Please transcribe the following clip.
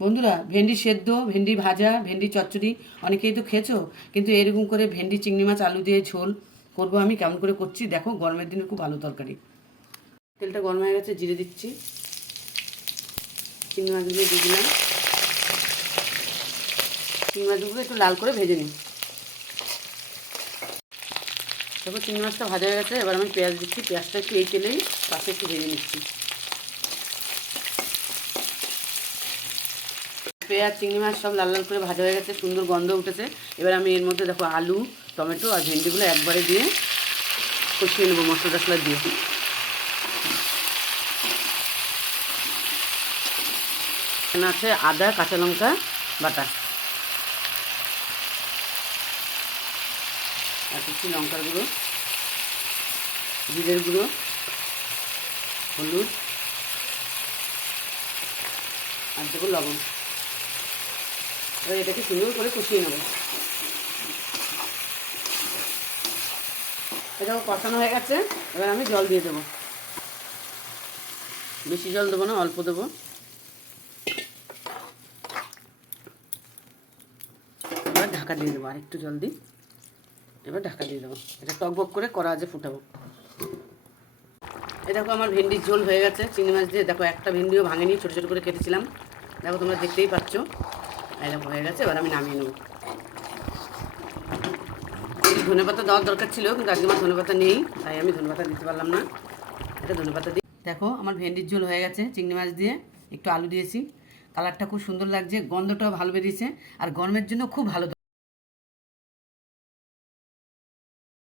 বন্ধুরা, ভেন্ডি সেদ্ধ, ভেন্ডি ভাজা, ভেন্ডি চচ্চড়ি অনেকেই তো খেয়েছো, কিন্তু এরকম করে ভেন্ডি চিংড়ি মাছ আলু দিয়ে ঝোল করবো। আমি কেমন করে করছি দেখো। গরমের দিনে খুব ভালো তরকারি। তেলটা গরম হয়ে গেছে, জিরে দিচ্ছি, চিংড়ি মাছগুলো দিয়ে দিলাম। চিংড়ি মাছগুলো একটু লাল করে ভেজে নিই। দেখো চিংড়ি মাছটা ভাজা হয়ে গেছে, এবার আমি পেঁয়াজ দিচ্ছি। পেঁয়াজটা একটু এই তেলেই পাশে একটু ভেজে নিচ্ছি। পেঁয়াজ চিংড়ি মাছ সব লাল লাল করে ভাজা হয়ে গেছে, সুন্দর গন্ধ উঠেছে। এবার আমি এর মধ্যে দেখো আলু, টমেটো আর ভেন্ডিগুলো একবারে দিয়ে কষিয়ে নেবো মশলা টশলা দিয়ে। এখানে আছে আদা, কাঁচা লঙ্কা বাটা, আর কিছু লঙ্কার গুঁড়ো, জিরের গুঁড়ো, হলুদ আর দেবো লবণ। এবার এটাকে সুন্দর করে কষিয়ে নেবো। এটাও কষানো হয়ে গেছে, এবার আমি জল দিয়ে দেবো। বেশি জল দেবো না, অল্প দেবো। এবার ঢাকা দিয়ে দেবো, আর একটু জল দিই। এবার ঢাকা দিয়ে দেবো। এটা টকবক করে কড়া আছে ফুটাবো। এই দেখো আমার ভেন্ডির ঝোল হয়ে গেছে চিংড়ি মাছ দিয়ে। দেখো একটা ভেন্ডিও ভাঙেনি, ছোটো ছোটো করে কেটেছিলাম। দেখো তোমরা দেখতেই পাচ্ছ। এই দেখো হয়ে গেছে, এবার আমি নামিয়ে নেবো। ধনেপাতা দেওয়ার দরকার ছিল, কিন্তু আজকে আমার ধনেপাতা নেই, তাই আমি ধনেপাতা দিতে পারলাম না। এটা ধনেপাতা দিই। দেখো আমার ভেন্ডির ঝোল হয়ে গেছে চিংড়ি মাছ দিয়ে, একটু আলু দিয়েছি। কালারটা খুব সুন্দর লাগছে, গন্ধটাও ভালো বেরিয়েছে, আর গরমের জন্য খুব ভালো।